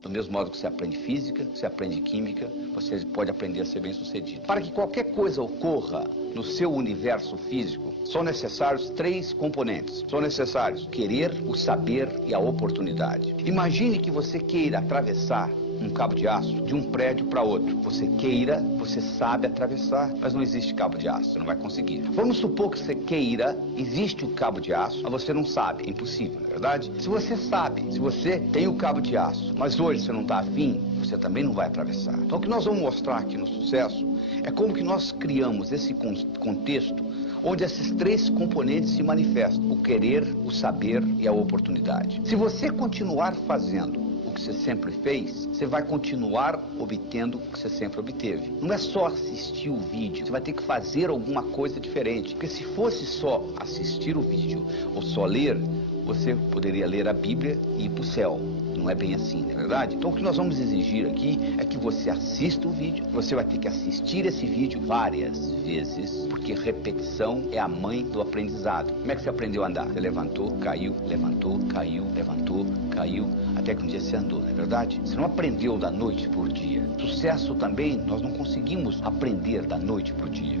Do mesmo modo que você aprende física, você aprende química, você pode aprender a ser bem-sucedido. Para que qualquer coisa ocorra no seu universo físico, são necessários 3 componentes. São necessários o querer, o saber e a oportunidade. Imagine que você queira atravessar um cabo de aço de um prédio para outro. Você queira, você sabe atravessar, mas não existe cabo de aço, você não vai conseguir. Vamos supor que você queira, existe o cabo de aço, mas você não sabe, é impossível, não é verdade? Se você sabe, se você tem o cabo de aço, mas hoje você não está afim, você também não vai atravessar. Então o que nós vamos mostrar aqui no sucesso é como que nós criamos esse contexto onde esses 3 componentes se manifestam: o querer, o saber e a oportunidade. Se você continuar fazendo o que você sempre fez, você vai continuar obtendo o que você sempre obteve. Não é só assistir o vídeo, você vai ter que fazer alguma coisa diferente. Porque se fosse só assistir o vídeo ou só ler, você poderia ler a Bíblia e ir para o céu. Não é bem assim, não é verdade? Então o que nós vamos exigir aqui é que você assista o vídeo. Você vai ter que assistir esse vídeo várias vezes, porque repetição é a mãe do aprendizado. Como é que você aprendeu a andar? Você levantou, caiu, levantou, caiu, até que um dia você andou, não é verdade? Você não aprendeu da noite por dia. Sucesso também, nós não conseguimos aprender da noite por dia.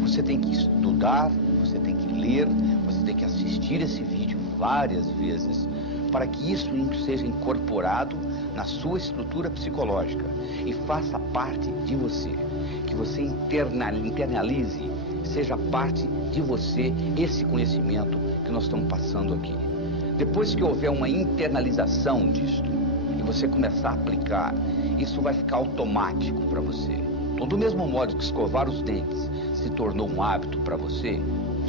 Você tem que estudar, você tem que ler, você tem que assistir esse vídeo várias vezes, para que isso seja incorporado na sua estrutura psicológica e faça parte de você, que você internalize, seja parte de você esse conhecimento que nós estamos passando aqui. Depois que houver uma internalização disto e você começar a aplicar, isso vai ficar automático para você. Então, do mesmo modo que escovar os dentes se tornou um hábito para você,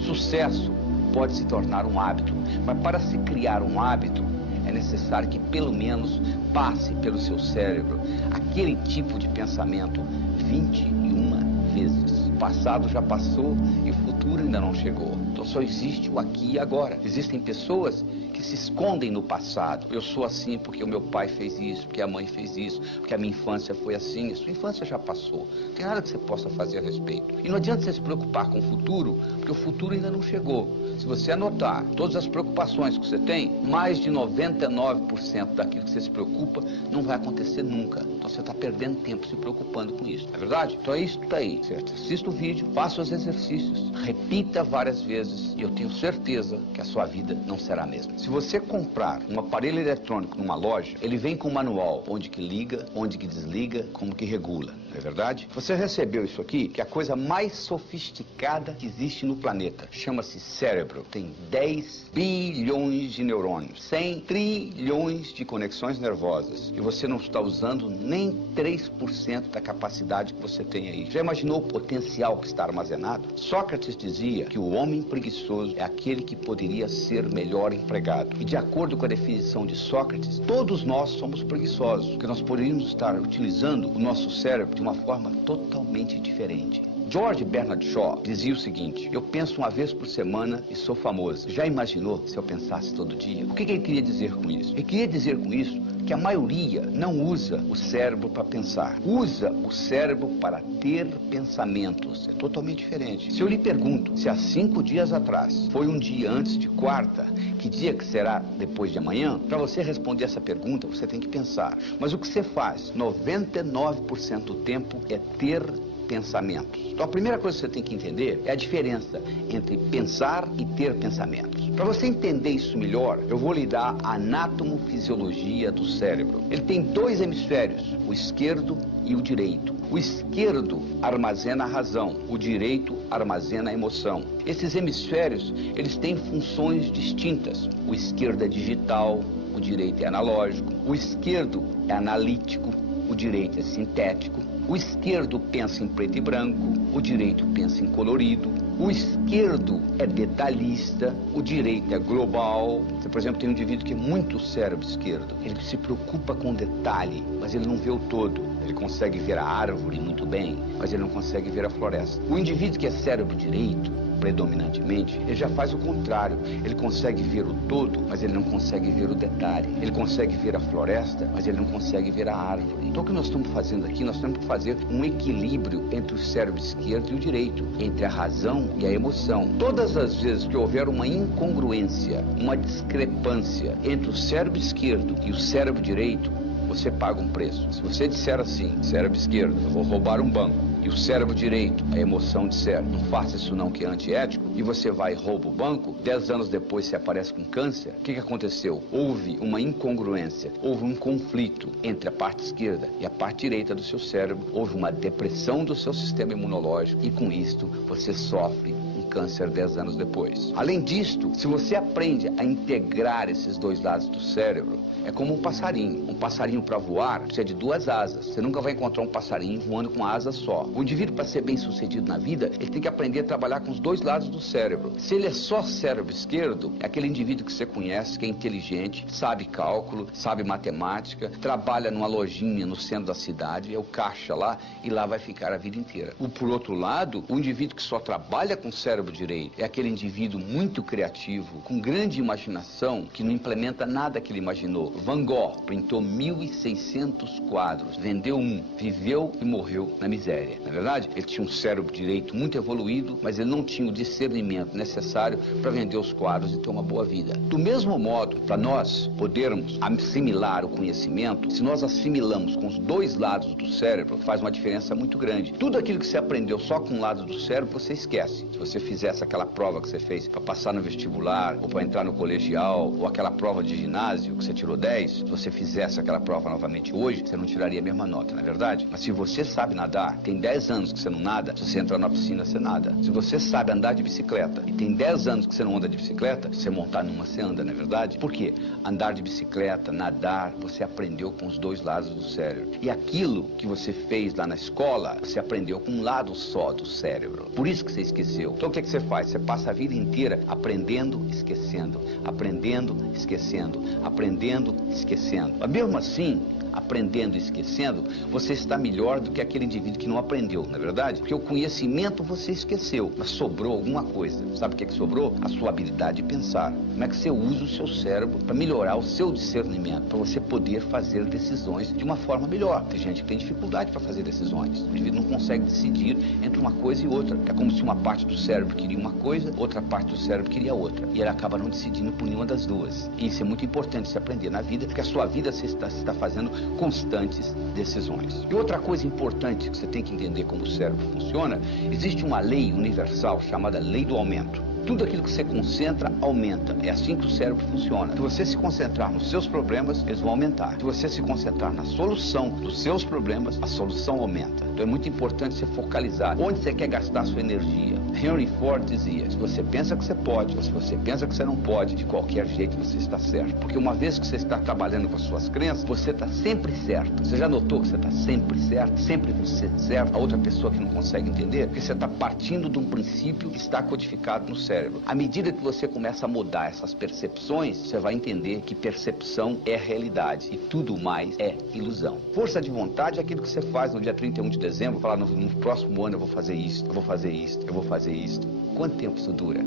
sucesso pode se tornar um hábito, mas para se criar um hábito é necessário que pelo menos passe pelo seu cérebro aquele tipo de pensamento 21 vezes. O passado já passou e o futuro ainda não chegou. Então só existe o aqui e agora. Existem pessoas que se escondem no passado. Eu sou assim porque o meu pai fez isso, porque a mãe fez isso, porque a minha infância foi assim. A sua infância já passou. Não tem nada que você possa fazer a respeito. E não adianta você se preocupar com o futuro, porque o futuro ainda não chegou. Se você anotar todas as preocupações que você tem, mais de 99% daquilo que você se preocupa não vai acontecer nunca. Então você está perdendo tempo se preocupando com isso. Não é verdade? Então é isso que está aí, certo? Assista o vídeo, faça os exercícios, repita várias vezes e eu tenho certeza que a sua vida não será a mesma. Se você comprar um aparelho eletrônico numa loja, ele vem com um manual, onde que liga, onde que desliga, como que regula, não é verdade? Você recebeu isso aqui, que é a coisa mais sofisticada que existe no planeta. Chama-se cérebro. Tem 10 bilhões de neurônios, 100 trilhões de conexões nervosas. E você não está usando nem 3% da capacidade que você tem aí. Já imaginou o potencial que está armazenado? Sócrates dizia que o homem preguiçoso é aquele que poderia ser melhor empregado. E de acordo com a definição de Sócrates, todos nós somos preguiçosos, porque nós poderíamos estar utilizando o nosso cérebro de uma forma totalmente diferente. George Bernard Shaw dizia o seguinte: eu penso uma vez por semana e sou famoso. Já imaginou se eu pensasse todo dia? O que ele queria dizer com isso? Ele queria dizer com isso que a maioria não usa o cérebro para pensar. Usa o cérebro para ter pensamentos. É totalmente diferente. Se eu lhe pergunto se há 5 dias atrás foi um dia antes de quarta, que dia que será depois de amanhã? Para você responder essa pergunta, você tem que pensar. Mas o que você faz 99% do tempo é ter pensamentos. Então a primeira coisa que você tem que entender é a diferença entre pensar e ter pensamentos. Para você entender isso melhor, eu vou lhe dar a anatomofisiologia do cérebro. Ele tem 2 hemisférios, o esquerdo e o direito. O esquerdo armazena a razão, o direito armazena a emoção. Esses hemisférios, eles têm funções distintas. O esquerdo é digital, o direito é analógico. O esquerdo é analítico, o direito é sintético. O esquerdo pensa em preto e branco, o direito pensa em colorido. O esquerdo é detalhista, o direito é global. Você, por exemplo, tem um indivíduo que é muito cérebro esquerdo. Ele se preocupa com detalhe, mas ele não vê o todo. Ele consegue ver a árvore muito bem, mas ele não consegue ver a floresta. O indivíduo que é cérebro direito, predominantemente, ele já faz o contrário. Ele consegue ver o todo, mas ele não consegue ver o detalhe. Ele consegue ver a floresta, mas ele não consegue ver a árvore. Então o que nós estamos fazendo aqui? Nós temos que fazer um equilíbrio entre o cérebro esquerdo e o direito, entre a razão e a emoção. Todas as vezes que houver uma incongruência, uma discrepância entre o cérebro esquerdo e o cérebro direito, você paga um preço. Se você disser assim, cérebro esquerdo, eu vou roubar um banco, e o cérebro direito, a emoção disser, não faça isso não que é antiético, e você vai e rouba o banco, 10 anos depois você aparece com câncer, o que aconteceu? Houve uma incongruência, houve um conflito entre a parte esquerda e a parte direita do seu cérebro, houve uma depressão do seu sistema imunológico, e com isto você sofre um câncer 10 anos depois. Além disto, se você aprende a integrar esses dois lados do cérebro, é como um passarinho. Um passarinho para voar precisa de duas asas. Você nunca vai encontrar um passarinho voando com uma asa só. O indivíduo, para ser bem sucedido na vida, ele tem que aprender a trabalhar com os dois lados do cérebro. Se ele é só cérebro esquerdo, é aquele indivíduo que você conhece, que é inteligente, sabe cálculo, sabe matemática, trabalha numa lojinha no centro da cidade, é o caixa lá, e lá vai ficar a vida inteira. Por outro lado, o indivíduo que só trabalha com o cérebro direito é aquele indivíduo muito criativo, com grande imaginação, que não implementa nada que ele imaginou. Van Gogh pintou 1.600 quadros, vendeu um, viveu e morreu na miséria. Na verdade, ele tinha um cérebro direito muito evoluído, mas ele não tinha o discernimento necessário para vender os quadros e ter uma boa vida. Do mesmo modo, para nós podermos assimilar o conhecimento, se nós assimilamos com os dois lados do cérebro, faz uma diferença muito grande. Tudo aquilo que você aprendeu só com um lado do cérebro, você esquece. Se você fizesse aquela prova que você fez para passar no vestibular, ou para entrar no colegial, ou aquela prova de ginásio que você tirou 10, se você fizesse aquela prova novamente hoje, você não tiraria a mesma nota, não é verdade? Mas se você sabe nadar, tem 10 anos que você não nada, se você entrar na piscina, você nada. Se você sabe andar de bicicleta, e tem 10 anos que você não anda de bicicleta, se você montar numa, você anda, não é verdade? Por quê? Andar de bicicleta, nadar, você aprendeu com os dois lados do cérebro. E aquilo que você fez lá na escola, você aprendeu com um lado só do cérebro. Por isso que você esqueceu. Então o que você faz? Você passa a vida inteira aprendendo, esquecendo, aprendendo, esquecendo, aprendendo, esquecendo. Mas mesmo assim, aprendendo e esquecendo, você está melhor do que aquele indivíduo que não aprendeu, não é verdade? Porque o conhecimento você esqueceu, mas sobrou alguma coisa. Sabe o que sobrou? A sua habilidade de pensar. Como é que você usa o seu cérebro para melhorar o seu discernimento, para você poder fazer decisões de uma forma melhor. Tem gente que tem dificuldade para fazer decisões. O indivíduo não consegue decidir entre uma coisa e outra. É como se uma parte do cérebro queria uma coisa, outra parte do cérebro queria outra. E ele acaba não decidindo por nenhuma das duas. E isso é muito importante se aprender na vida, porque a sua vida você está fazendo constantes decisões. E outra coisa importante que você tem que entender como o cérebro funciona, existe uma lei universal chamada lei do aumento. Tudo aquilo que você concentra, aumenta. É assim que o cérebro funciona. Se você se concentrar nos seus problemas, eles vão aumentar. Se você se concentrar na solução dos seus problemas, a solução aumenta. Então é muito importante você focalizar onde você quer gastar a sua energia. Henry Ford dizia, se você pensa que você pode, ou se você pensa que você não pode, de qualquer jeito você está certo. Porque uma vez que você está trabalhando com as suas crenças, você está sempre certo. Você já notou que você está sempre certo? Sempre você certo? A outra pessoa que não consegue entender, porque você está partindo de um princípio que está codificado no cérebro. À medida que você começa a mudar essas percepções, você vai entender que percepção é realidade e tudo mais é ilusão. Força de vontade é aquilo que você faz no dia 31 de dezembro, falar no próximo ano eu vou fazer isso, eu vou fazer isso, eu vou fazer isso. Quanto tempo isso dura?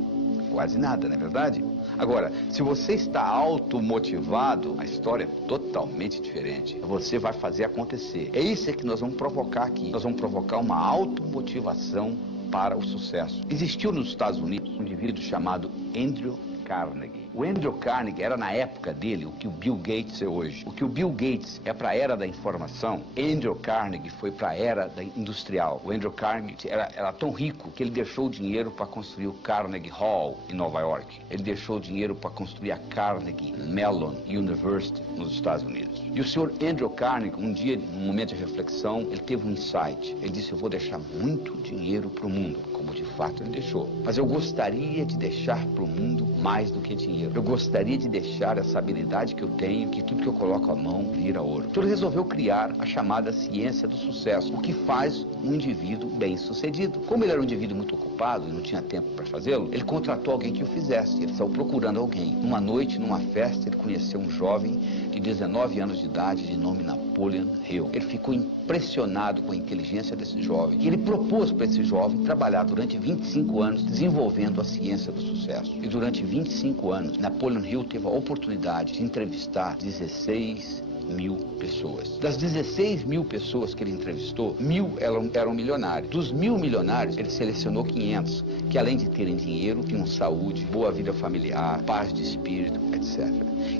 Quase nada, não é verdade? Agora, se você está automotivado, a história é totalmente diferente. Você vai fazer acontecer. É isso que nós vamos provocar aqui. Nós vamos provocar uma automotivação para o sucesso. Existiu nos Estados Unidos um indivíduo chamado Andrew Carnegie. O Andrew Carnegie era, na época dele, o que o Bill Gates é hoje. O que o Bill Gates é para a era da informação, Andrew Carnegie foi para a era da industrial. O Andrew Carnegie era tão rico que ele deixou o dinheiro para construir o Carnegie Hall em Nova York. Ele deixou o dinheiro para construir a Carnegie Mellon University nos Estados Unidos. E o senhor Andrew Carnegie, um dia, num momento de reflexão, ele teve um insight. Ele disse, eu vou deixar muito dinheiro para o mundo, como de fato ele deixou. Mas eu gostaria de deixar para o mundo mais do que dinheiro. Eu gostaria de deixar essa habilidade que eu tenho, que tudo que eu coloco a mão vira ouro. Então ele resolveu criar a chamada ciência do sucesso, o que faz um indivíduo bem-sucedido. Como ele era um indivíduo muito ocupado e não tinha tempo para fazê-lo, ele contratou alguém que o fizesse. Ele saiu procurando alguém. Uma noite, numa festa, ele conheceu um jovem de 19 anos de idade, de nome Napoleon Hill. Ele ficou impressionado com a inteligência desse jovem e ele propôs para esse jovem trabalhar durante 25 anos desenvolvendo a ciência do sucesso. E durante 25 anos, Napoleon Hill teve a oportunidade de entrevistar 16 mil pessoas. Das 16 mil pessoas que ele entrevistou, 1.000 eram milionários. Dos 1.000 milionários, ele selecionou 500, que além de terem dinheiro, tinham saúde, boa vida familiar, paz de espírito, etc.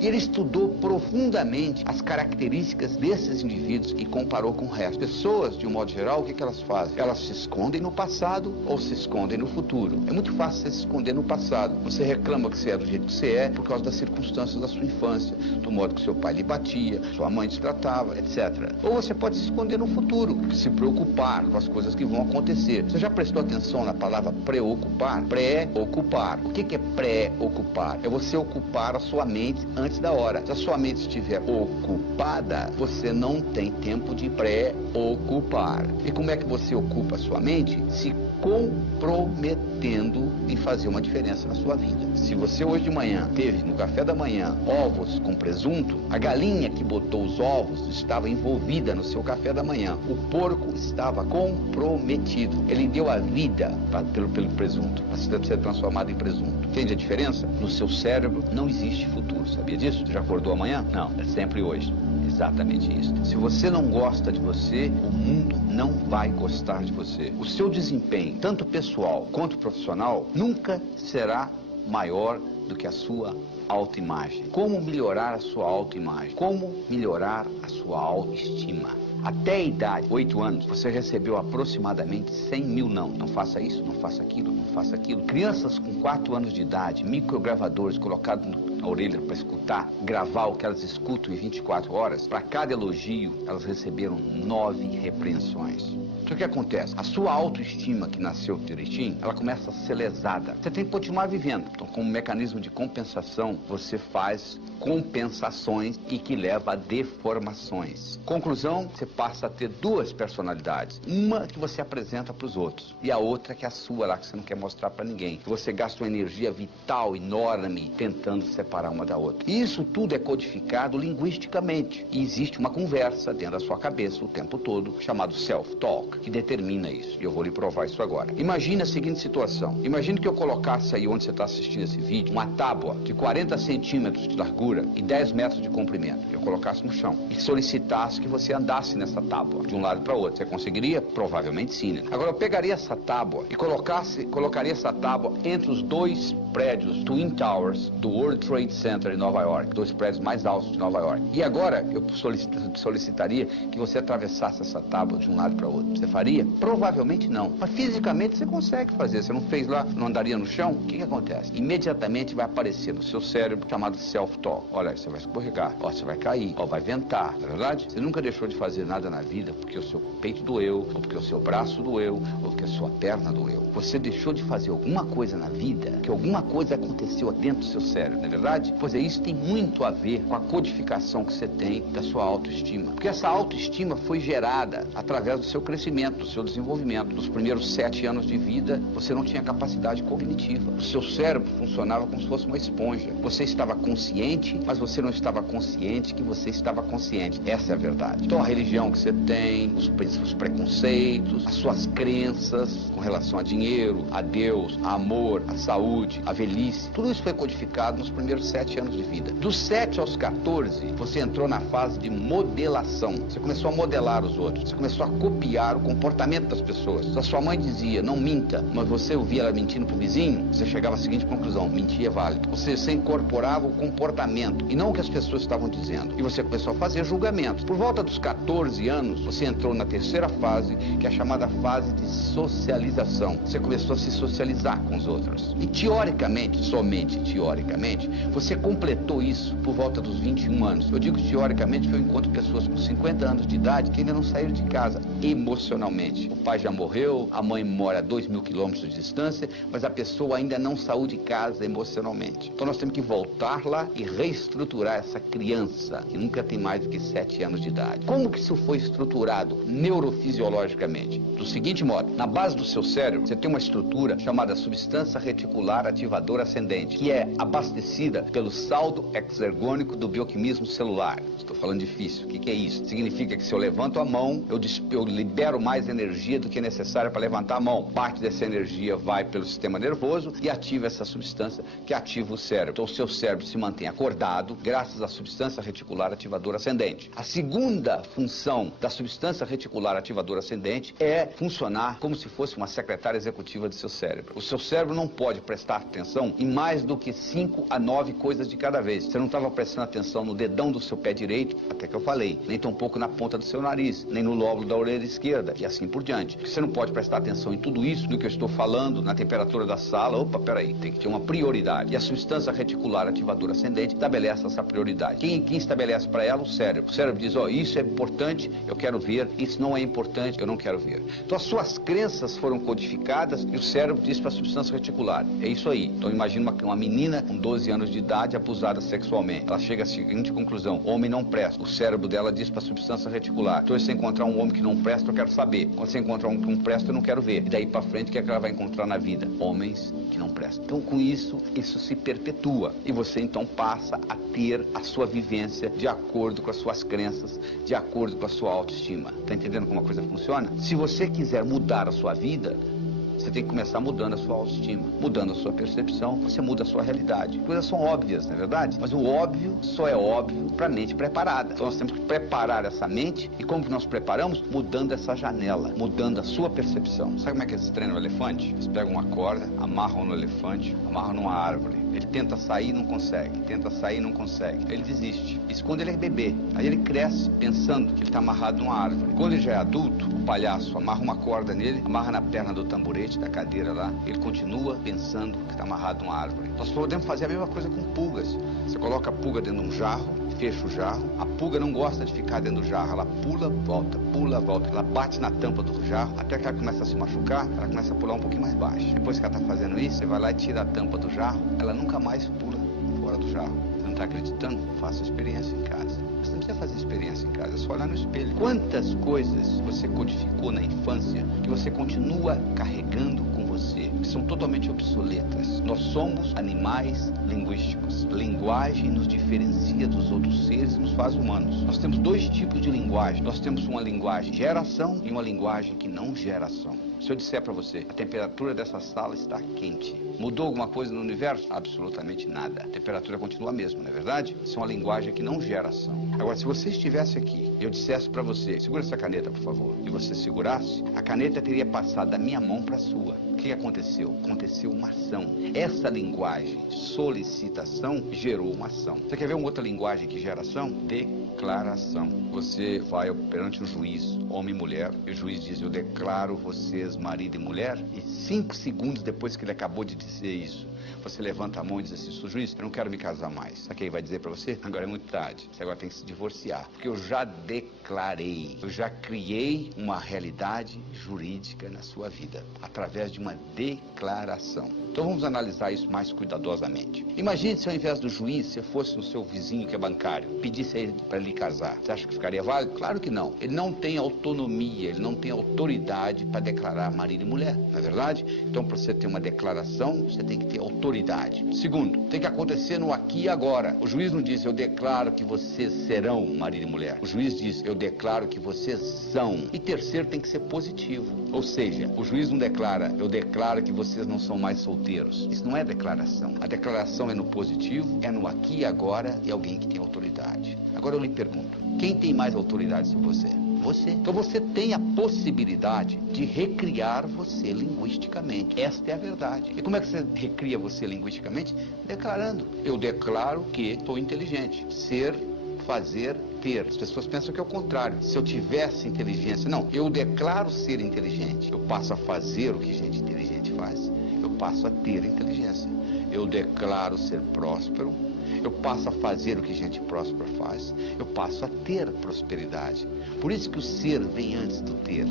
E ele estudou profundamente as características desses indivíduos e comparou com o resto. Pessoas, de um modo geral, o que elas fazem? Elas se escondem no passado ou se escondem no futuro. É muito fácil você se esconder no passado. Você reclama que você é do jeito que você é por causa das circunstâncias da sua infância, do modo que seu pai lhe batia, sua mãe te tratava, etc. Ou você pode se esconder no futuro, se preocupar com as coisas que vão acontecer. Você já prestou atenção na palavra preocupar? Pré-ocupar. O que é pré-ocupar? É você ocupar a sua mente antes da hora. Se a sua mente estiver ocupada, você não tem tempo de pré-ocupar. E como é que você ocupa a sua mente? Se comprometendo em fazer uma diferença na sua vida. Se você hoje de manhã teve no café da manhã ovos com presunto, a galinha que botou os ovos estava envolvida no seu café da manhã. O porco estava comprometido. Ele deu a vida pelo presunto, para ser transformado em presunto. Entende a diferença? No seu cérebro não existe futuro. Sabia disso? Já acordou amanhã? Não, é sempre hoje. Exatamente isso. Se você não gosta de você, o mundo não vai gostar de você. O seu desempenho, tanto pessoal quanto profissional, nunca será maior do que a sua autoimagem. Como melhorar a sua autoimagem? Como melhorar a sua autoestima? Até a idade, 8 anos, você recebeu aproximadamente 100 mil não. Não faça isso, não faça aquilo, não faça aquilo. Crianças com 4 anos de idade, microgravadores colocados na orelha para escutar, gravar o que elas escutam em 24 horas, para cada elogio, elas receberam 9 repreensões. Então o que acontece? A sua autoestima que nasceu direitinho, ela começa a ser lesada. Você tem que continuar vivendo. Então, como mecanismo de compensação, você faz compensações e que leva a deformações. Conclusão, você passa a ter 2 personalidades. Uma que você apresenta para os outros e a outra que é a sua lá, que você não quer mostrar para ninguém. Você gasta uma energia vital enorme tentando separar uma da outra. E isso tudo é codificado linguisticamente. E existe uma conversa dentro da sua cabeça o tempo todo, chamado self-talk, que determina isso. E eu vou lhe provar isso agora. Imagine a seguinte situação. Imagine que eu colocasse aí onde você está assistindo esse vídeo, uma tábua de 40 centímetros de largura e 10 metros de comprimento. Eu colocasse no chão e solicitasse que você andasse nessa tábua de um lado para o outro. Você conseguiria? Provavelmente sim, né? Agora eu pegaria essa tábua e colocaria essa tábua entre os 2 prédios Twin Towers do World Trade Center em Nova York, 2 prédios mais altos de Nova York. E agora eu solicitaria que você atravessasse essa tábua de um lado para o outro. Você faria? Provavelmente não. Mas fisicamente você consegue fazer. Você não fez lá, não andaria no chão? O que acontece? Imediatamente vai aparecer no seu cérebro chamado self-talk. Olha, você vai escorregar, ó, você vai cair, ó, vai ventar, não é verdade? Você nunca deixou de fazer nada na vida porque o seu peito doeu, ou porque o seu braço doeu, ou porque a sua perna doeu. Você deixou de fazer alguma coisa na vida, que alguma coisa aconteceu dentro do seu cérebro, não é verdade? Pois é, isso tem muito a ver com a codificação que você tem da sua autoestima. Porque essa autoestima foi gerada através do seu crescimento, do seu desenvolvimento. Nos primeiros 7 anos de vida, você não tinha capacidade cognitiva. O seu cérebro funcionava como se fosse uma esponja. Você estava consciente, mas você não estava consciente que você estava consciente. Essa é a verdade. Então a religião que você tem, os preconceitos, as suas crenças com relação a dinheiro, a Deus, a amor, a saúde, a velhice, tudo isso foi codificado nos primeiros 7 anos de vida. Dos 7 aos 14, você entrou na fase de modelação. Você começou a modelar os outros. Você começou a copiar o comportamento das pessoas. Se a sua mãe dizia, não minta, mas você ouvia ela mentindo pro vizinho, você chegava à seguinte conclusão: mentir é válido. Você incorporava o comportamento e não o que as pessoas estavam dizendo. E você começou a fazer julgamentos. Por volta dos 14 anos, você entrou na terceira fase, que é a chamada fase de socialização. Você começou a se socializar com os outros. E teoricamente, somente teoricamente, você completou isso por volta dos 21 anos. Eu digo teoricamente que eu encontro pessoas com 50 anos de idade que ainda não saíram de casa emocionalmente. O pai já morreu, a mãe mora a 2.000 quilômetros de distância, mas a pessoa ainda não saiu de casa emocionalmente. Então nós temos que voltar lá e reestruturar essa criança que nunca tem mais do que 7 anos de idade. Como que isso foi estruturado neurofisiologicamente? Do seguinte modo: na base do seu cérebro você tem uma estrutura chamada substância reticular ativadora ascendente, que é abastecida pelo saldo exergônico do bioquímico celular. Estou falando difícil. O que é isso? Significa que se eu levanto a mão, eu libero mais energia do que é necessária para levantar a mão. Parte dessa energia vai pelo sistema nervoso e ativa essa substância que ativa o cérebro. Então o seu cérebro se mantém acordado acordado graças à substância reticular ativadora ascendente. A segunda função da substância reticular ativadora ascendente é funcionar como se fosse uma secretária executiva do seu cérebro. O seu cérebro não pode prestar atenção em mais do que 5 a 9 coisas de cada vez. Você não estava prestando atenção no dedão do seu pé direito, até que eu falei, nem tampouco na ponta do seu nariz, nem no lóbulo da orelha esquerda, e assim por diante. Você não pode prestar atenção em tudo isso, no que eu estou falando, na temperatura da sala. Opa, peraí, tem que ter uma prioridade. E a substância reticular ativadora ascendente estabelece essa prioridade. Quem estabelece para ela? O cérebro. O cérebro diz, isso é importante, eu quero ver, isso não é importante, eu não quero ver. Então as suas crenças foram codificadas e o cérebro diz para a substância reticular, é isso aí. Então imagina uma menina com 12 anos de idade abusada sexualmente. Ela chega à seguinte conclusão, homem não presta. O cérebro dela diz para a substância reticular, então se você encontrar um homem que não presta, eu quero saber. Quando você encontrar um que não presta, eu não quero ver. E daí para frente, o que é que ela vai encontrar na vida? Homens que não prestam. Então com isso se perpetua. E você então passa a ter a sua vivência de acordo com as suas crenças, de acordo com a sua autoestima. Tá entendendo como a coisa funciona? Se você quiser mudar a sua vida, você tem que começar mudando a sua autoestima, mudando a sua percepção, você muda a sua realidade. Coisas são óbvias, não é verdade? Mas o óbvio só é óbvio para a mente preparada. Então nós temos que preparar essa mente. E como que nós preparamos? Mudando essa janela, mudando a sua percepção. Sabe como é que eles treinam o elefante? Eles pegam uma corda, amarram no elefante, amarram numa árvore. Ele tenta sair, não consegue. Tenta sair, não consegue. Ele desiste. Isso quando ele é bebê. Aí ele cresce pensando que ele está amarrado numa árvore. Quando ele já é adulto, o palhaço amarra uma corda nele, amarra na perna do tamborete, da cadeira lá. Ele continua pensando que está amarrado numa árvore. Nós podemos fazer a mesma coisa com pulgas. Você coloca a pulga dentro de um jarro, fecha o jarro. A pulga não gosta de ficar dentro do jarro. Ela pula, volta, pula, volta. Ela bate na tampa do jarro, até que ela começa a se machucar, ela começa a pular um pouquinho mais baixo. Depois que ela está fazendo isso, você vai lá e tira a tampa do jarro, ela nunca mais pula fora do jarro. Você não está acreditando? Faça a experiência em casa. Você não precisa fazer experiência em casa, é só olhar no espelho. Quantas coisas você codificou na infância que você continua carregando com você, que são totalmente obsoletas. Nós somos animais linguísticos. Linguagem nos diferencia dos outros seres e nos faz humanos. Nós temos dois tipos de linguagem. Nós temos uma linguagem geração e uma linguagem que não geração. Se eu disser para você, a temperatura dessa sala está quente. Mudou alguma coisa no universo? Absolutamente nada. A temperatura continua a mesma, não é verdade? Isso é uma linguagem que não gera ação. Agora, se você estivesse aqui e eu dissesse para você, segura essa caneta, por favor, e você segurasse, a caneta teria passado da minha mão para a sua. O que aconteceu? Aconteceu uma ação. Essa linguagem, solicitação, gerou uma ação. Você quer ver uma outra linguagem que gera ação? Declaração. Você vai perante um juiz, homem e mulher, e o juiz diz, eu declaro vocês marido e mulher, e 5 segundos depois que ele acabou de dizer isso, você levanta a mão e diz assim, sou juiz, eu não quero me casar mais. Sabe o que ele vai dizer para você? Agora é muito tarde, você agora tem que se divorciar, porque eu já declarei, eu já criei uma realidade jurídica na sua vida, através de uma declaração. Então vamos analisar isso mais cuidadosamente. Imagine se ao invés do juiz, você fosse no seu vizinho que é bancário, pedisse a ele para ele casar. Você acha que ficaria válido? Claro que não. Ele não tem autonomia, ele não tem autoridade para declarar marido e mulher, não é verdade? Então para você ter uma declaração, você tem que ter autoridade. Segundo, tem que acontecer no aqui e agora. O juiz não diz, eu declaro que vocês serão marido e mulher. O juiz diz, eu declaro que vocês são. E terceiro, tem que ser positivo. Ou seja, o juiz não declara, eu declaro que vocês não são mais solteiros. Isso não é declaração. A declaração é no positivo, é no aqui e agora e alguém que tem autoridade. Agora eu lhe pergunto, quem tem mais autoridade sobre você? Você. Então você tem a possibilidade de recriar você linguisticamente. Esta é a verdade. E como é que você recria você linguisticamente? Declarando. Eu declaro que sou inteligente. Ser, fazer, ter. As pessoas pensam que é o contrário. Se eu tivesse inteligência, não. Eu declaro ser inteligente. Eu passo a fazer o que gente inteligente faz. Eu passo a ter inteligência. Eu declaro ser próspero. Eu passo a fazer o que gente próspera faz. Eu passo a ter prosperidade. Por isso que o ser vem antes do ter.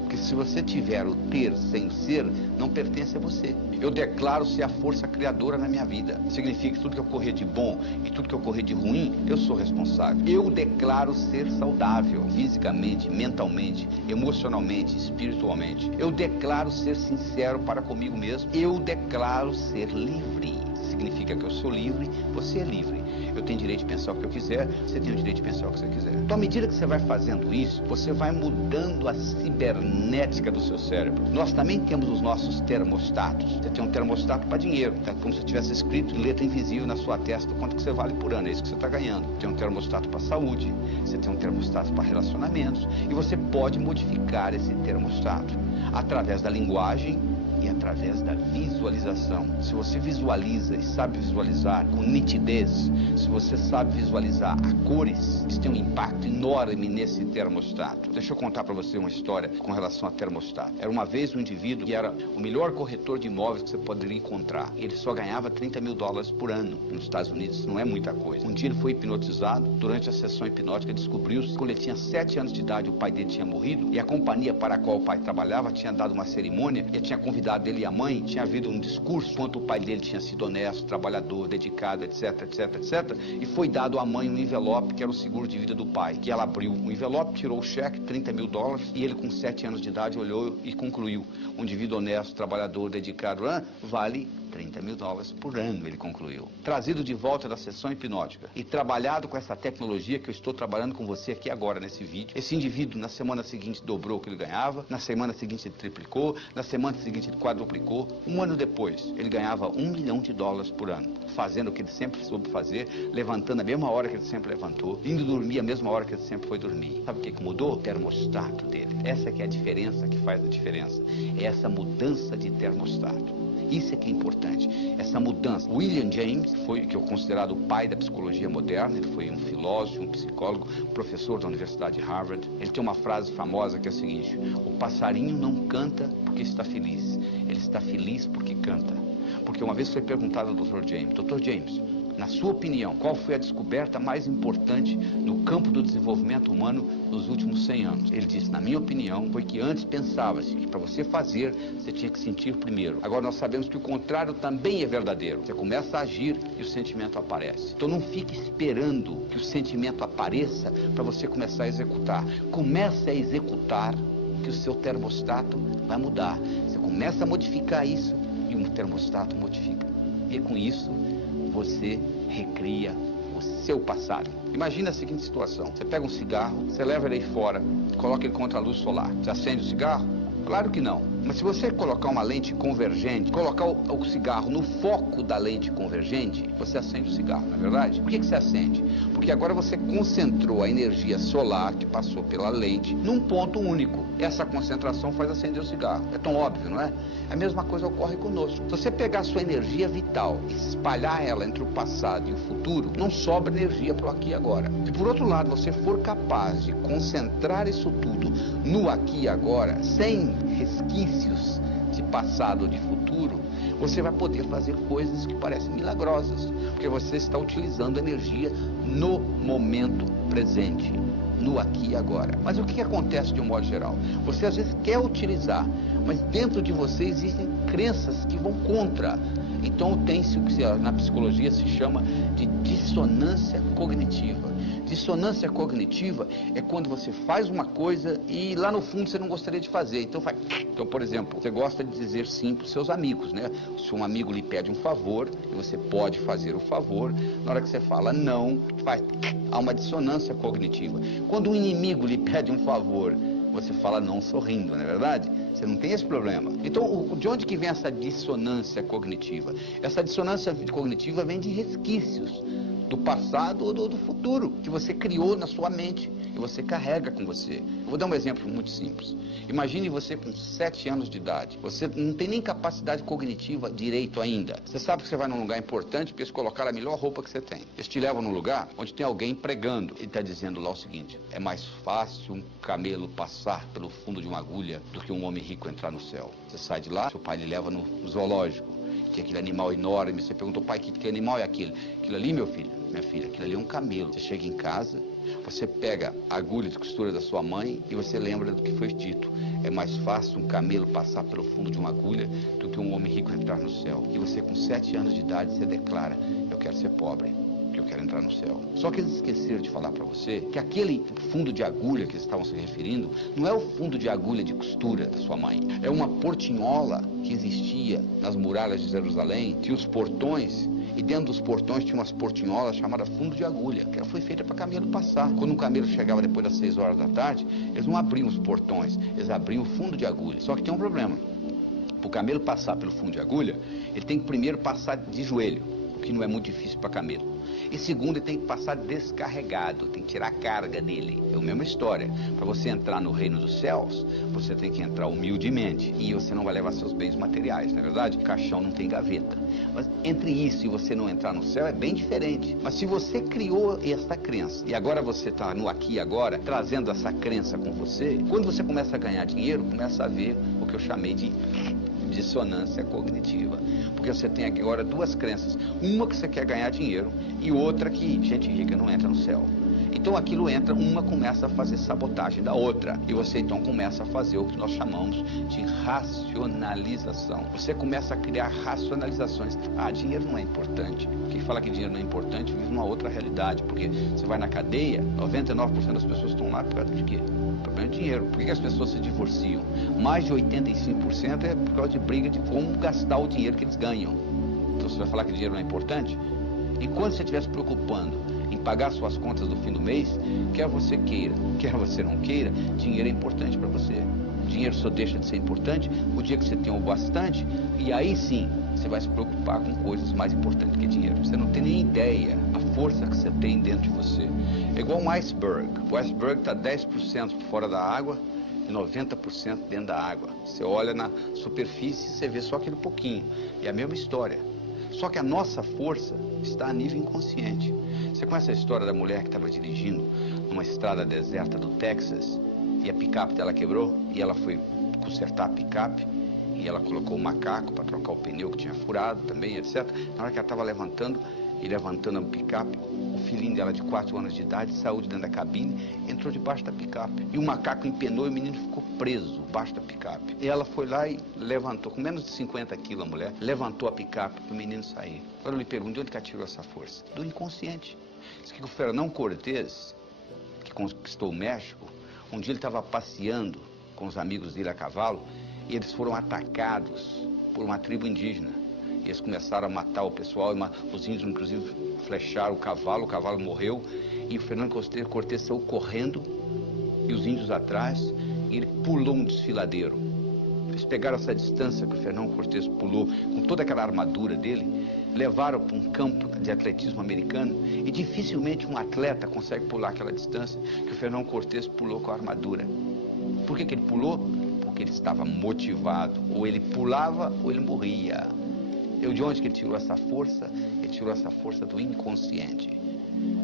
Porque se você tiver o ter sem o ser, não pertence a você. Eu declaro ser a força criadora na minha vida. Significa que tudo que ocorrer de bom e tudo que ocorrer de ruim, eu sou responsável. Eu declaro ser saudável, fisicamente, mentalmente, emocionalmente, espiritualmente. Eu declaro ser sincero para comigo mesmo. Eu declaro ser livre. significa que eu sou livre, você é livre. Eu tenho direito de pensar o que eu quiser, você tem o direito de pensar o que você quiser. Então, à medida que você vai fazendo isso, você vai mudando a cibernética do seu cérebro. Nós também temos os nossos termostatos. Você tem um termostato para dinheiro, tá? Como se tivesse escrito em letra invisível na sua testa quanto que você vale por ano, é isso que você está ganhando. Tem um termostato para saúde, você tem um termostato para relacionamentos, e você pode modificar esse termostato através da linguagem e através da visualização. Se você visualiza e sabe visualizar com nitidez, se você sabe visualizar a cores, isso tem um impacto enorme nesse termostato. Deixa eu contar para você uma história com relação a termostato. Era uma vez um indivíduo que era o melhor corretor de imóveis que você poderia encontrar. Ele só ganhava $30 mil por ano. Nos Estados Unidos isso não é muita coisa. Um dia ele foi hipnotizado. Durante a sessão hipnótica descobriu-se que quando ele tinha 7 anos de idade o pai dele tinha morrido e a companhia para a qual o pai trabalhava tinha dado uma cerimônia e tinha convidado dele e a mãe, tinha havido um discurso quanto o pai dele tinha sido honesto, trabalhador, dedicado, etc, etc, etc, e foi dado à mãe um envelope que era o seguro de vida do pai, que ela abriu o envelope, tirou o cheque, $30 mil, e ele com 7 anos de idade olhou e concluiu: um indivíduo honesto, trabalhador, dedicado, vale $30 mil por ano, ele concluiu. Trazido de volta da sessão hipnótica e trabalhado com essa tecnologia que eu estou trabalhando com você aqui agora nesse vídeo, esse indivíduo na semana seguinte dobrou o que ele ganhava, na semana seguinte ele triplicou, na semana seguinte ele quadruplicou. Um ano depois, ele ganhava $1 milhão por ano, fazendo o que ele sempre soube fazer, levantando a mesma hora que ele sempre levantou, indo dormir a mesma hora que ele sempre foi dormir. Sabe o que mudou? O termostato dele. Essa que é a diferença que faz a diferença. É essa mudança de termostato. Isso é que é importante, essa mudança. William James foi que é considerado o pai da psicologia moderna. Ele foi um filósofo, um psicólogo, professor da Universidade de Harvard. Ele tem uma frase famosa que é a seguinte: o passarinho não canta porque está feliz, ele está feliz porque canta. Porque uma vez foi perguntado ao Dr. James: Dr. James, na sua opinião, qual foi a descoberta mais importante no campo do desenvolvimento humano nos últimos 100 anos? Ele disse: na minha opinião, foi que antes pensava-se que para você fazer, você tinha que sentir primeiro. Agora nós sabemos que o contrário também é verdadeiro. Você começa a agir e o sentimento aparece. Então não fique esperando que o sentimento apareça para você começar a executar. Comece a executar que o seu termostato vai mudar. Você começa a modificar isso e o termostato modifica. E com isso, você recria o seu passado. Imagina a seguinte situação: você pega um cigarro, você leva ele aí fora, coloca ele contra a luz solar. Você acende o cigarro? Claro que não. Mas se você colocar uma lente convergente, colocar o cigarro no foco da lente convergente, você acende o cigarro, não é verdade? Por que você acende? Porque agora você concentrou a energia solar que passou pela lente num ponto único. Essa concentração faz acender o cigarro. É tão óbvio, não é? A mesma coisa ocorre conosco. Se você pegar a sua energia vital e espalhar ela entre o passado e o futuro, não sobra energia para o aqui e agora. Se por outro lado você for capaz de concentrar isso tudo no aqui e agora, sem resquícios de passado ou de futuro, você vai poder fazer coisas que parecem milagrosas, porque você está utilizando energia no momento presente, no aqui e agora. Mas o que acontece de um modo geral? Você às vezes quer utilizar, mas dentro de você existem crenças que vão contra. Então tem-se o que na psicologia se chama de dissonância cognitiva. Dissonância cognitiva é quando você faz uma coisa e lá no fundo você não gostaria de fazer, então faz. Então, por exemplo, você gosta de dizer sim para os seus amigos, né? Se um amigo lhe pede um favor e você pode fazer o favor, na hora que você fala não, faz. Há uma dissonância cognitiva. Quando um inimigo lhe pede um favor, você fala não sorrindo, não é verdade? Você não tem esse problema. Então, de onde que vem essa dissonância cognitiva? Essa dissonância cognitiva vem de resquícios do passado ou do futuro que você criou na sua mente e você carrega com você. Eu vou dar um exemplo muito simples. Imagine você com 7 anos de idade. Você não tem nem capacidade cognitiva direito ainda. Você sabe que você vai num lugar importante porque eles colocaram a melhor roupa que você tem. Eles te levam num lugar onde tem alguém pregando. Ele está dizendo lá o seguinte: é mais fácil um camelo passar pelo fundo de uma agulha do que um homem rico entrar no céu. Você sai de lá, seu pai lhe leva no zoológico. Tem aquele animal enorme. Você perguntou: pai, que animal é aquele? Aquilo ali, meu filho, minha filha, aquilo ali é um camelo. Você chega em casa, você pega a agulha de costura da sua mãe e você lembra do que foi dito. É mais fácil um camelo passar pelo fundo de uma agulha do que um homem rico entrar no céu. E você com 7 anos de idade, você declara: eu quero ser pobre, que eu quero entrar no céu. Só que eles esqueceram de falar para você que aquele fundo de agulha que eles estavam se referindo não é o fundo de agulha de costura da sua mãe. É uma portinhola que existia nas muralhas de Jerusalém, tinha os portões E dentro dos portões tinha umas portinholas chamadas fundo de agulha, que foi feita para camelo passar. Quando um camelo chegava depois das 6 horas da tarde, eles não abriam os portões, eles abriam o fundo de agulha. Só que tem um problema. Para o camelo passar pelo fundo de agulha, ele tem que primeiro passar de joelho, o que não é muito difícil para camelo. E segundo, ele tem que passar descarregado, tem que tirar a carga dele. É a mesma história. Para você entrar no reino dos céus, você tem que entrar humildemente. E você não vai levar seus bens materiais, não é verdade? O caixão não tem gaveta. Mas entre isso e você não entrar no céu é bem diferente. Mas se você criou esta crença, e agora você está no aqui e agora, trazendo essa crença com você, quando você começa a ganhar dinheiro, começa a ver o que eu chamei de dissonância cognitiva, porque você tem agora duas crenças, uma que você quer ganhar dinheiro e outra que gente rica não entra no céu. Então aquilo entra, uma começa a fazer sabotagem da outra, e você então começa a fazer o que nós chamamos de racionalização. Você começa a criar racionalizações. Dinheiro não é importante. Quem fala que dinheiro não é importante vive numa outra realidade, porque você vai na cadeia, 99% das pessoas estão lá por causa de quê? Problema de dinheiro. Por que as pessoas se divorciam? Mais de 85% é por causa de briga de como gastar o dinheiro que eles ganham. Então você vai falar que dinheiro não é importante? E quando você estiver se preocupando em pagar suas contas do fim do mês, quer você queira, quer você não queira, dinheiro é importante para você. Dinheiro só deixa de ser importante o dia que você tem o bastante, e aí sim você vai se preocupar com coisas mais importantes que dinheiro. Você não tem nem ideia a força que você tem dentro de você. É igual um iceberg. O iceberg está 10% fora da água e 90% dentro da água. Você olha na superfície e você vê só aquele pouquinho. É a mesma história. Só que a nossa força está a nível inconsciente. Você conhece a história da mulher que estava dirigindo numa estrada deserta do Texas e a picape dela quebrou e ela foi consertar a picape e ela colocou o macaco para trocar o pneu que tinha furado também, etc. Na hora que ela estava levantando a picape, o filhinho dela de 4 anos de idade saiu de dentro da cabine, entrou debaixo da picape. E o macaco empenou e o menino ficou preso debaixo da picape. E ela foi lá e levantou, com menos de 50 quilos a mulher, levantou a picape para o menino sair. Agora eu lhe pergunto, de onde que ela tirou essa força? Do inconsciente. Diz que o Fernão Cortés, que conquistou o México, um dia ele estava passeando com os amigos dele a cavalo e eles foram atacados por uma tribo indígena. E eles começaram a matar o pessoal, os índios inclusive flecharam o cavalo morreu, e o Fernando Cortés saiu correndo, e os índios atrás, e ele pulou um desfiladeiro. Eles pegaram essa distância que o Fernando Cortés pulou, com toda aquela armadura dele, levaram para um campo de atletismo americano, e dificilmente um atleta consegue pular aquela distância que o Fernando Cortés pulou com a armadura. Por que ele pulou? Porque ele estava motivado, ou ele pulava ou ele morria. De onde que ele tirou essa força? Ele tirou essa força do inconsciente.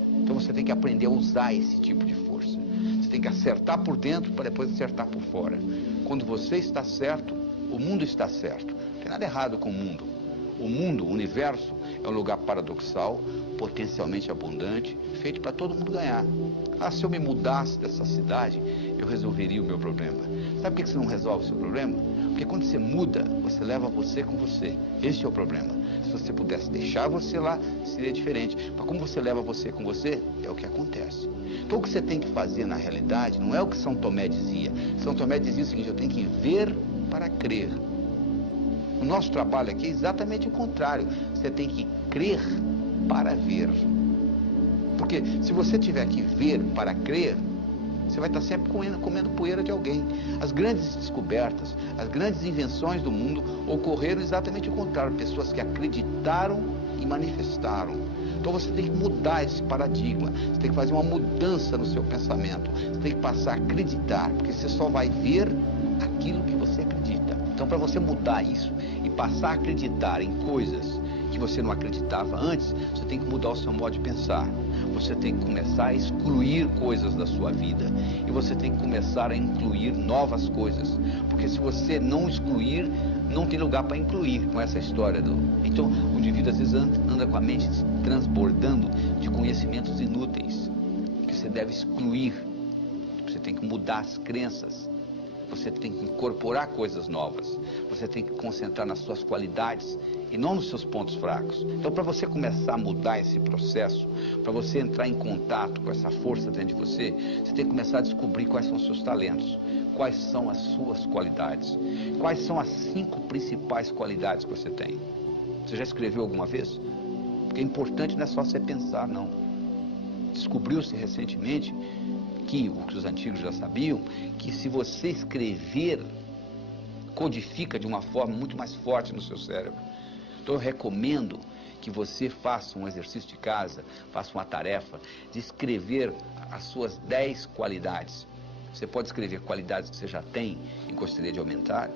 Então você tem que aprender a usar esse tipo de força. Você tem que acertar por dentro para depois acertar por fora. Quando você está certo, o mundo está certo. Não tem nada errado com o mundo. O mundo, o universo, é um lugar paradoxal, potencialmente abundante, feito para todo mundo ganhar. Se eu me mudasse dessa cidade, eu resolveria o meu problema. Sabe por que você não resolve o seu problema? Porque quando você muda, você leva você com você. Esse é o problema. Se você pudesse deixar você lá, seria diferente. Mas como você leva você com você, é o que acontece. Então o que você tem que fazer na realidade não é o que São Tomé dizia. São Tomé dizia o seguinte: eu tenho que ver para crer. O nosso trabalho aqui é exatamente o contrário. Você tem que crer para ver. Porque se você tiver que ver para crer, você vai estar sempre comendo poeira de alguém. As grandes descobertas, as grandes invenções do mundo ocorreram exatamente o contrário. Pessoas que acreditaram e manifestaram. Então você tem que mudar esse paradigma. Você tem que fazer uma mudança no seu pensamento. Você tem que passar a acreditar, porque você só vai ver aquilo que você acredita. Então, para você mudar isso e passar a acreditar em coisas que você não acreditava antes, você tem que mudar o seu modo de pensar. Você tem que começar a excluir coisas da sua vida. E você tem que começar a incluir novas coisas. Porque se você não excluir, não tem lugar para incluir, com essa história do... Então, o indivíduo às vezes anda com a mente transbordando de conhecimentos inúteis, que você deve excluir. Você tem que mudar as crenças. Você tem que incorporar coisas novas. Você tem que concentrar nas suas qualidades e não nos seus pontos fracos. Então, para você começar a mudar esse processo, para você entrar em contato com essa força dentro de você, você tem que começar a descobrir quais são os seus talentos, quais são as suas qualidades, quais são as 5 principais qualidades que você tem. Você já escreveu alguma vez? Porque é importante não é só você pensar, não. Descobriu-se recentemente que, o que os antigos já sabiam, que se você escrever, codifica de uma forma muito mais forte no seu cérebro. Então eu recomendo que você faça um exercício de casa, faça uma tarefa de escrever as suas 10 qualidades. Você pode escrever qualidades que você já tem e gostaria de aumentar,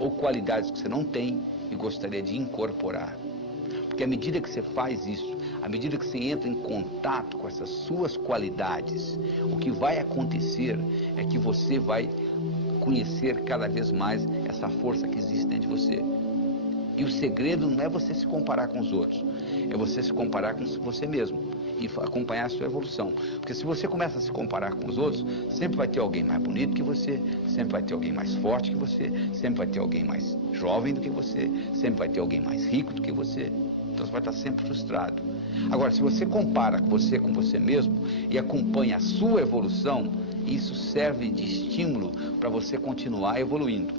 ou qualidades que você não tem e gostaria de incorporar. Porque à medida que você faz isso, à medida que você entra em contato com essas suas qualidades, o que vai acontecer é que você vai conhecer cada vez mais essa força que existe dentro de você. E o segredo não é você se comparar com os outros, é você se comparar com você mesmo e acompanhar a sua evolução. Porque se você começa a se comparar com os outros, sempre vai ter alguém mais bonito que você, sempre vai ter alguém mais forte que você, sempre vai ter alguém mais jovem do que você, sempre vai ter alguém mais rico do que você. Então você vai estar sempre frustrado. Agora, se você compara você com você mesmo e acompanha a sua evolução, isso serve de estímulo para você continuar evoluindo.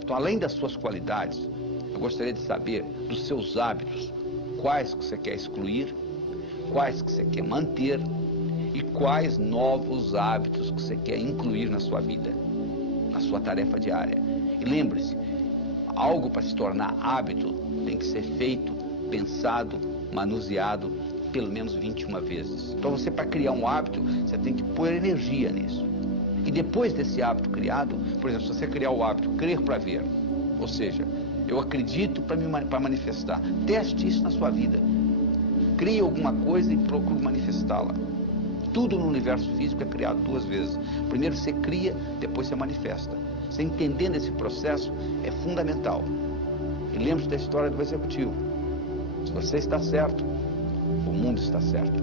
Então, além das suas qualidades, eu gostaria de saber dos seus hábitos, quais que você quer excluir, quais que você quer manter e quais novos hábitos que você quer incluir na sua vida, na sua tarefa diária. E lembre-se, algo para se tornar hábito tem que ser feito, pensado, manuseado pelo menos 21 vezes. Então você, para criar um hábito, você tem que pôr energia nisso. E depois desse hábito criado, por exemplo, se você criar o hábito crer para ver, ou seja, eu acredito para manifestar. Teste isso na sua vida. Crie alguma coisa e procure manifestá-la. Tudo no universo físico é criado 2 vezes. Primeiro você cria, depois você manifesta. Você entendendo esse processo é fundamental. E lembre-se da história do executivo. Se você está certo, o mundo está certo.